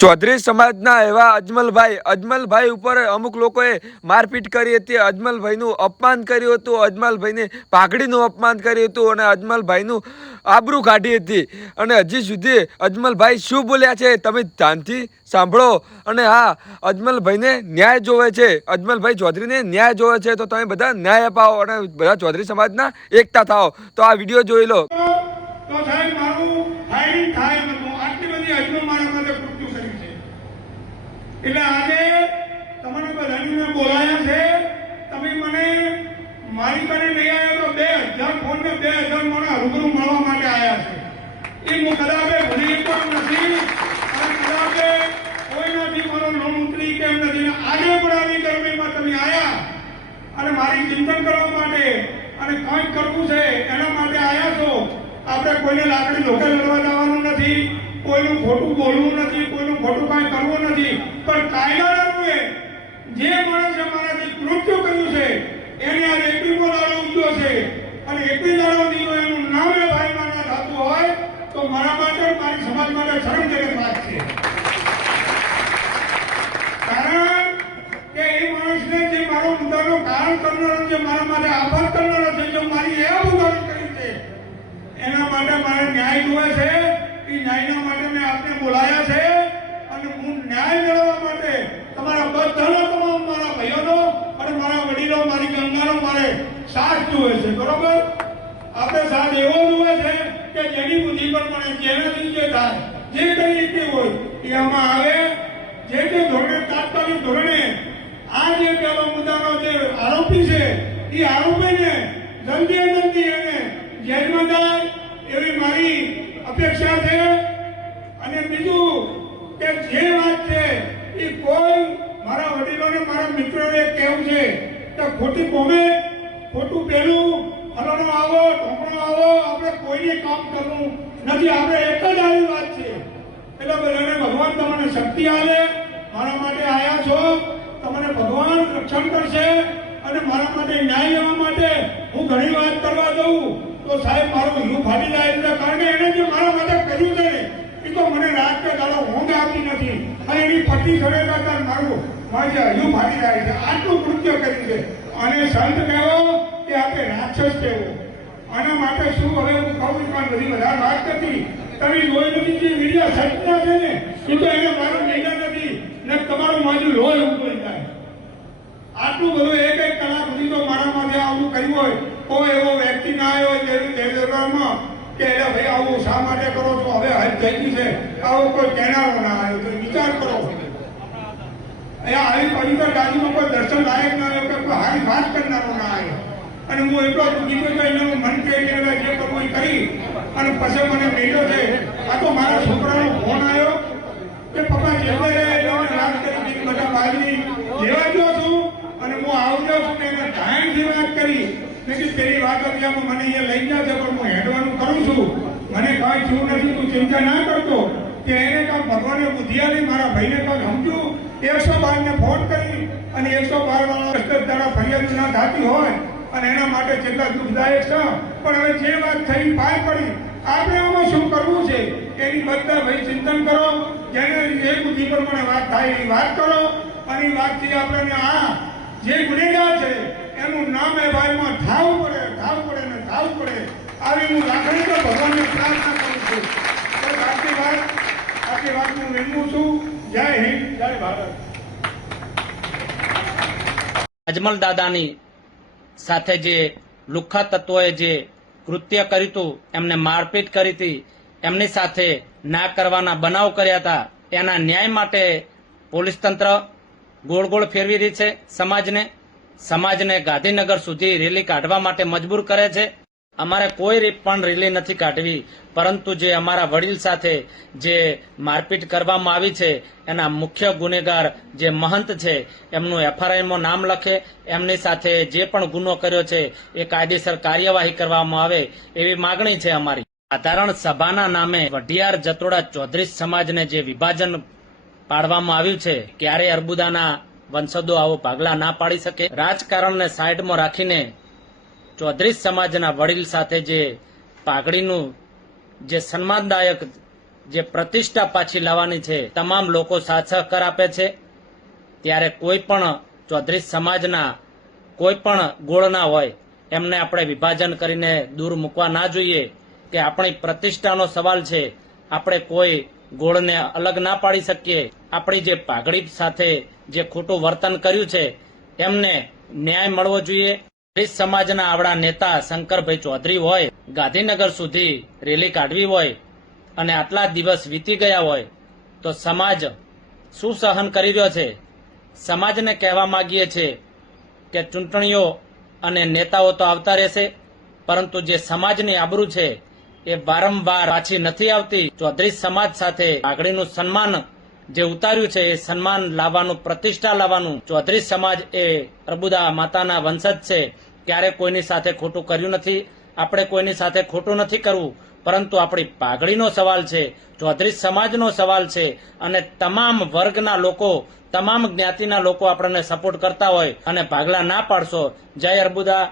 चौधरी समाजना एवा अजमलभाई ઉપર અમુક લોકોએ મારપીટ કરી હતી। અજમલભાઈનું અપમાન કર્યું હતું, અજમલભાઈને પાઘડીનું અપમાન કર્યું હતું અને અજમલભાઈનું આબરૂ કાઢી હતી। અને હજી સુધી અજમલભાઈ શું બોલ્યા છે તમે ધ્યાનથી સાંભળો। અને હા, અજમલભાઈને ન્યાય જોવે છે, અજમલભાઈ ચૌધરીને ન્યાય જોવે છે, તો તમે બધા ન્યાય અપાવો અને બધા ચૌધરી સમાજના એકતા થાઓ। તો આ વિડીયો જોઈ લો। તો સાહેબ મારું ફાયરિંગ થાય નતું, આટલી બધી હજુ મારા માટે કૃત્યુ કર્યું છે। એટલે આજે તમને બધાને મેં બોલાયા છે, તમે મને મારી પાસે નહીં આવ્યા તો 2000 ફોન ને 2000 મને રૂબરૂ મળવા માટે આવ્યા છે। એ હું કદાપે ભૂલી પણ નથી અને કદાપે કોઈ નથી મારો લોન ઉતરી કેમ નથી। આજે પણ આવી ગરમીમાં તમે આવ્યા અને મારી ચિંતન કરવા માટે અને કંઈક કરવું છે એના માટે આવ્યા છો। આપણે કોઈને લાકડી ધોકે લડવા જવાનું નથી, કોઈનું ખોટું બોલવું નથી, કોઈનું ખોટું કાંઈ કરવું નથી, પણ કાયદાના રૂપે જે માણસે મારાથી કૃત્ય કર્યું છે એને આજે 21મો દાડો ઉજ્યો છે અને 21 દાડો દીનો એનું નામ એ ભાઈમાં ના થતું હોય તો મારા માટે મારી સમાજ માટે શરમજનક વાત છે। કારણ કે એ માણસને જે મારો મુદ્દાનો કારણ કરનારો, જે મારા માટે આફત કરનારો છે, જો મારી એ ઉદાહરણ કરી છે એના માટે મારે ન્યાય જોવે છે। એ ન્યાયના માટે મેં આપને બોલાયા છે અને હું ન્યાય મેળવવા માટે તમારા બધાનો, તમામ મારા ભાઈઓનો અને મારા વડીલો, મારી ગંગાનો મારે સાથ જોવે છે। બરોબર? આપણે સાથ એવો જોવે છે કે જેની બુદ્ધિ પર મને જેનાથી જે થાય, જે કઈ રીતે હોય એ આમાં આવે। જે ધોરણે, તાત્કાલિક ધોરણે આ જે પેલો મુદ્દાનો જે આરોપી છે એ આરોપીને જલ્દી એને જેલમાં જાય એવી મારી અપેક્ષા છે। અને બીજું કે જે વાત છે એ કોઈ મારા વડીલોને, મારા મિત્રોને કહેવું છે કે ખોટી કોમેન્ટ, ખોટું પેલું, ફલાણો આવો, ઢોકણો આવો, આપણે કોઈને કામ કરવું નથી। આપણે એક જ આવી વાત છે। એટલે બધાને ભગવાન તમને શક્તિ આપે। મારા માટે આવ્યા છો, તમને ભગવાન રક્ષણ કરશે અને મારા માટે ન્યાય લેવા માટે હું ઘણી વાત કરવા દઉં તો સાહેબ મારું યુ ફાટી જાય છે। કારણ કે એને જે મારા માટે કર્યું છે ને એ તો મને રાત કે દાડો ઊંઘ આવતી નથી અને એની પટ્ટી ચડે કરતા મારું મારે યુ ફાટી જાય છે। આટલું કૃત્ય કર્યું છે અને સંત કહેવો કે આપણે રાક્ષસ કહેવો। આના માટે શું હવે હું કહું પણ બધી વધારે વાત કરતી તમે જોઈ નથી જે મીડિયા સચના છે ને એ તો એને મારું નિદાન નથી ને તમારું માજુ લોહી ઉકળી જાય। આટલું બધું એક કલાક સુધી તો મારા માટે આવું કર્યું હોય, કોઈ એવો વ્યક્તિ ના આવ્યો હોય દેવદરબારમાં કે એટલે ભાઈ આવું શા માટે કરો છો, હવે હદ થઈ ગઈ છે, આવો કોઈ કહેનારો ના આવ્યો તો વિચાર કરો। આવી પવિત્ર ગાદીમાં કોઈ દર્શન લાયક ના આવ્યો કે કોઈ હારી વાત કરનારો ના આવ્યો અને હું એટલો કીધું કે એનું મન કે જે કરવું એ કરી અને પછી મને મળ્યો છે। આ તો મારા છોકરાનો ફોન આવ્યો કે પપ્પા જેવા વાત કરી બધા બાજરી લેવા ગયો છું અને હું આવજો છું ને એને ધાયણથી વાત કરી મેં કે તેરી વાત હતી મને અહીંયા લઈ ગયા છે પણ હું હેડવાનું કરું છું, મને કાંઈ થયું નથી, તું ચિંતા ના કરતો। કે એને કામ ભગવાને બુદ્ધિ આપી, મારા ભાઈને કામ સમજ્યું, 112 ને ફોન કરી અને 112 વાળા રસ્તા ફરિયાદ ના થતી હોય અને એના માટે કેટલા દુઃખદાયક છે। પણ હવે જે વાત થઈ પાર પડી, આપણે આમાં શું કરવું છે એની બધા ભાઈ ચિંતન કરો। જેને જે બુદ્ધિ પર મને વાત થાય એ વાત કરો અને એ વાતથી આપણને આ જે ગુનેગાર છે એનું નામ એ ભાઈમાં થાવું પડે ને થાવું પડે। આવી હું લાગણી તો ભગવાનને પ્રાર્થના કરું છું। બસ આટલી વાત હું વિનમું છું। જય હિન્દ, જય ભારત। અજમલ દાદાની સાથે જે લુખ્ખા તત્વોએ જે કૃત્ય કર્યું હતું, એમને મારપીટ કરી હતી, એમની સાથે ના કરવાના બનાવ કર્યા હતા, એના ન્યાય માટે પોલીસ તંત્ર ગોળ ગોળ ફેરવી રહી છે। સમાજને ગાંધીનગર સુધી રેલી કાઢવા માટે મજબૂર કરે છે। અમારે કોઈ પણ રેલી નથી કાઢવી, પરંતુ જે અમારા વડીલ સાથે જે મારપીટ કરવામાં આવી છે એના મુખ્ય ગુનેગાર જે મહંત છે એમનું એફઆઈઆરમાં નામ લખે, એમની સાથે જે પણ ગુનો કર્યો છે એ કાયદેસર કાર્યવાહી કરવામાં આવે એવી માગણી છે અમારી। સાધારણ સભાના નામે વઢિયાર જતોડા ચૌધરી સમાજને જે વિભાજન પાડવામાં આવ્યું છે, ક્યારે અર્બુદાના વંશજો આવો ભાગલા ના પાડી શકે। રાજકારણને સાઈડમાં રાખીને ચૌધરી સમાજના વડીલ સાથે જે પાઘડીનું જે સન્માનદાયક જે પ્રતિષ્ઠા પાછી લાવવાની છે તમામ લોકો સાથ સહકાર આપે છે, ત્યારે કોઈ પણ ચૌધરી સમાજના કોઈ પણ ગોળના હોય એમને આપણે વિભાજન કરીને દૂર મૂકવા ના જોઈએ કે આપણી પ્રતિષ્ઠાનો સવાલ છે. આપણે કોઈ ગોળને અલગ ના પાડી શકીએ. આપણી જે પાઘડી સાથે જે ખોટું વર્તન કર્યું છે એમને ન્યાય મળવો જોઈએ. દલિત સમાજના આવડા નેતા શંકરભાઈ ચૌધરી હોય, ગાંધીનગર સુધી રેલી કાઢવી હોય અને આટલા દિવસ વીતી ગયા હોય તો સમાજ શું સહન કરી રહ્યો છે? સમાજને કહેવા માંગીએ છીએ કે ચૂંટણીઓ અને નેતાઓ તો આવતા રહેશે, પરંતુ જે સમાજની આબરૂ છે એ વારંવાર પાછી નથી આવતી. ચૌધરી સમાજ સાથે પાઘડીનું સન્માન જે ઉતાર્યું છે એ સન્માન લાવવાનું, પ્રતિષ્ઠા લાવવાનું. ચૌધરી સમાજ એ અર્બુદા માતાના વંશજ છે, ક્યારે કોઈની સાથે ખોટું કર્યું નથી. આપણે કોઈની સાથે ખોટું નથી કરવું, પરંતુ આપણી પાઘડીનો સવાલ છે, ચૌધરી સમાજનો સવાલ છે અને તમામ વર્ગના લોકો, તમામ જ્ઞાતિના લોકો આપણને સપોર્ટ કરતા હોય અને ભાગલા ના પાડશો. જય અર્બુદા.